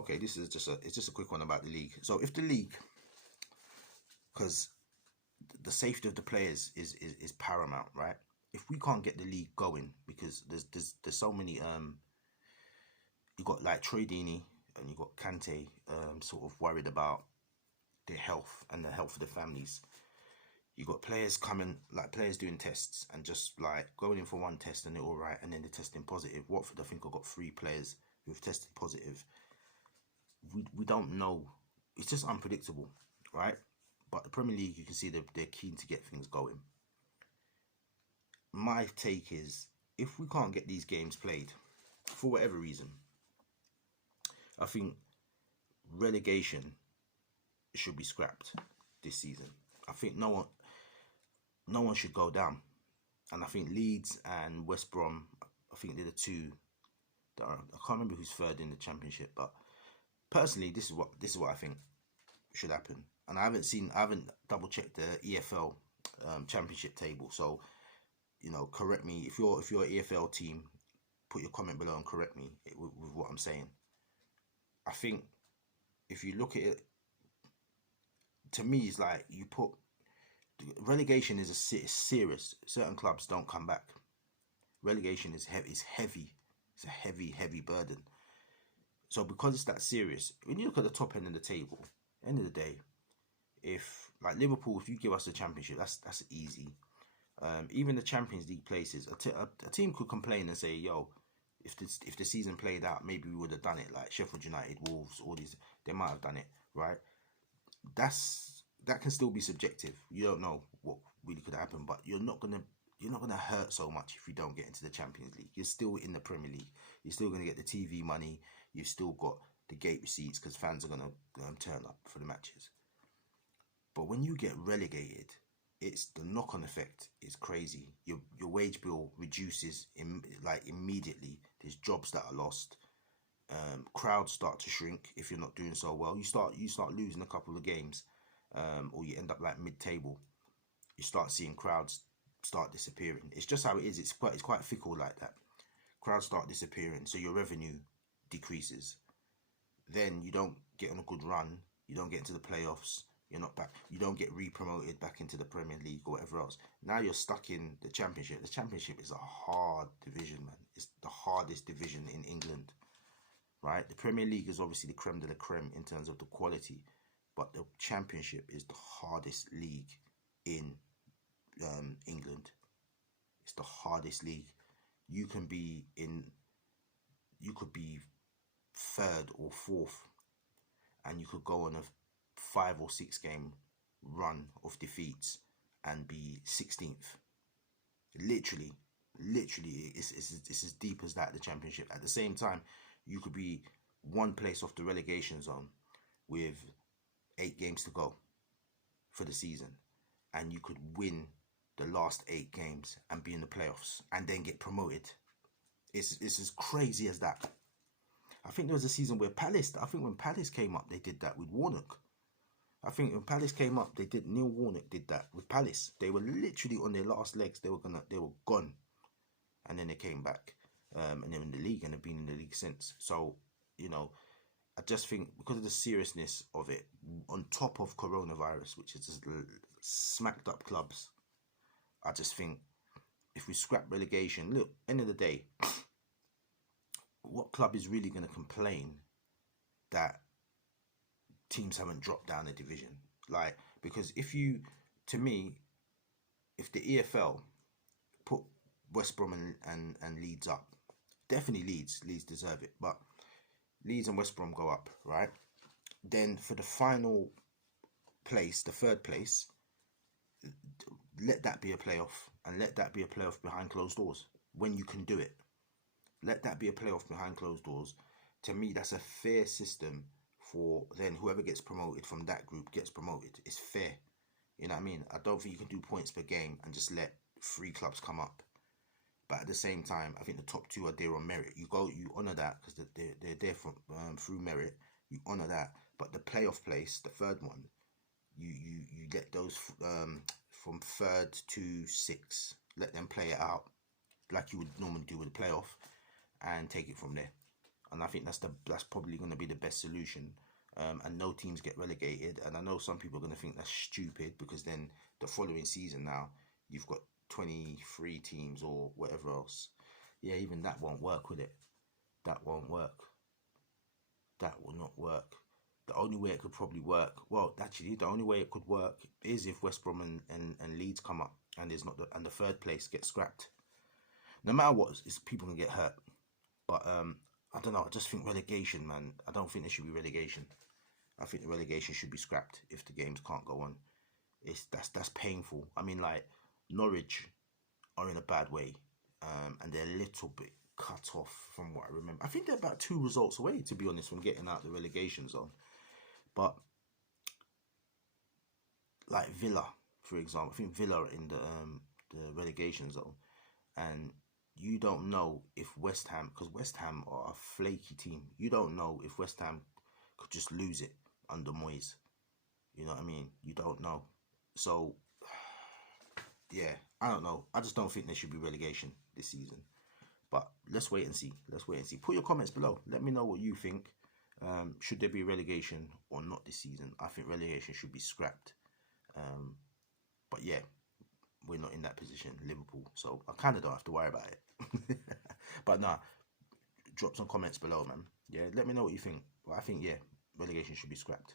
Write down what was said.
okay, this is it's just a quick one about the league. So if the league, because the safety of the players is paramount, right? If we can't get the league going, because there's so many you got like Troy Deeney and you got Kante sort of worried about their health and the health of their families. You got players coming, like players doing tests and just like going in for one test and they're all right, and then they're testing positive. Watford, I think, I got 3 players who've tested positive. We don't know. It's just unpredictable, right? But the Premier League, you can see they're keen to get things going. My take is, if we can't get these games played for whatever reason, I think relegation should be scrapped this season. I think no one should go down, and I think Leeds and West Brom, I think they're the two that are, I can't remember who's third in the Championship, but personally, this is what I think should happen. And I haven't double checked the EFL Championship table, so you know, correct me if you're an EFL team. Put your comment below and correct me with what I'm saying. I think if you look at it, to me, it's like you put relegation is serious. Certain clubs don't come back. Relegation is heavy. It's a heavy burden. So because it's that serious, when you look at the top end of the table, end of the day, if like Liverpool, if you give us the Championship, that's easy. Even the Champions League places, a team could complain and say, yo, if the season played out, maybe we would have done it. Like Sheffield United, Wolves, all these, they might have done it, right? That can still be subjective. You don't know what really could happen, but you're not gonna hurt so much if you don't get into the Champions League. You're still in the Premier League. You're still gonna get the TV money. You've still got the gate receipts because fans are gonna turn up for the matches. But when you get relegated, it's the knock-on effect is crazy. Your wage bill reduces immediately. There's jobs that are lost. Crowds start to shrink if you're not doing so well. You start losing a couple of games, or you end up like mid-table. You start seeing crowds start disappearing. It's just how it is. It's quite fickle like that. Crowds start disappearing, so your revenue decreases. Then you don't get on a good run. You don't get into the playoffs. You're not back. You don't get re-promoted back into the Premier League or whatever else. Now you're stuck in the Championship. The Championship is a hard division, man. It's the hardest division in England, right? The Premier League is obviously the creme de la creme in terms of the quality, but the Championship is the hardest league in England. It's the hardest league. You could be 3rd or 4th, and you could go on a 5 or 6 game run of defeats and be 16th. Literally, it's as deep as that, the Championship. At the same time, you could be 1 place off the relegation zone with 8 games to go for the season, and you could win the last 8 games and be in the playoffs and then get promoted. It's as crazy as that. I think there was a season where when Palace came up, they did that with Warnock. I think when Palace came up, Neil Warnock did that with Palace. They were literally on their last legs. They were gone, and then they came back, and they're in the league and have been in the league since. So, you know, I just think because of the seriousness of it, on top of coronavirus, which has just smacked up clubs, I just think if we scrap relegation, look, end of the day, what club is really going to complain that teams haven't dropped down a division? Like, because if the EFL put West Brom and Leeds up, definitely Leeds deserve it, but Leeds and West Brom go up, right? Then for the final place, the 3rd place, let that be a playoff, and let that be a playoff behind closed doors when you can do it. Let that be a playoff behind closed doors. To me, that's a fair system for then whoever gets promoted from that group gets promoted. It's fair. You know what I mean? I don't think you can do points per game and just let 3 clubs come up. But at the same time, I think the top 2 are there on merit. You honour that because they're there from through merit. You honour that. But the playoff place, the 3rd one, you let those from 3rd to 6, let them play it out like you would normally do with a playoff, and take it from there. and I think that's probably going to be the best solution. And no teams get relegated. And I know some people are going to think that's stupid, because then the following season now you've got 23 teams or whatever else. Yeah, even that won't work with it. That won't work. That will not work. The only way it could probably work, well, actually, the only way it could work is if West Brom and Leeds come up, and there's not and the third place gets scrapped. No matter what, people can get hurt. But I don't know. I just think relegation, man. I don't think there should be relegation. I think the relegation should be scrapped if the games can't go on. That's painful. I mean, like, Norwich are in a bad way, and they're a little bit cut off from what I remember. I think they're about 2 results away, to be honest, from getting out the relegation zone. But like Villa, for example, I think Villa are in the relegation zone, and you don't know if West Ham, because West Ham are a flaky team, you don't know if West Ham could just lose it under Moyes. You know what I mean? You don't know. So, yeah, I don't know. I just don't think there should be relegation this season. But let's wait and see. Let's wait and see. Put your comments below. Let me know what you think. Should there be relegation or not this season? I think relegation should be scrapped. But yeah, we're not in that position, Liverpool. So I kind of don't have to worry about it. But nah, drop some comments below, man. Yeah, let me know what you think. Well, I think, yeah, relegation should be scrapped.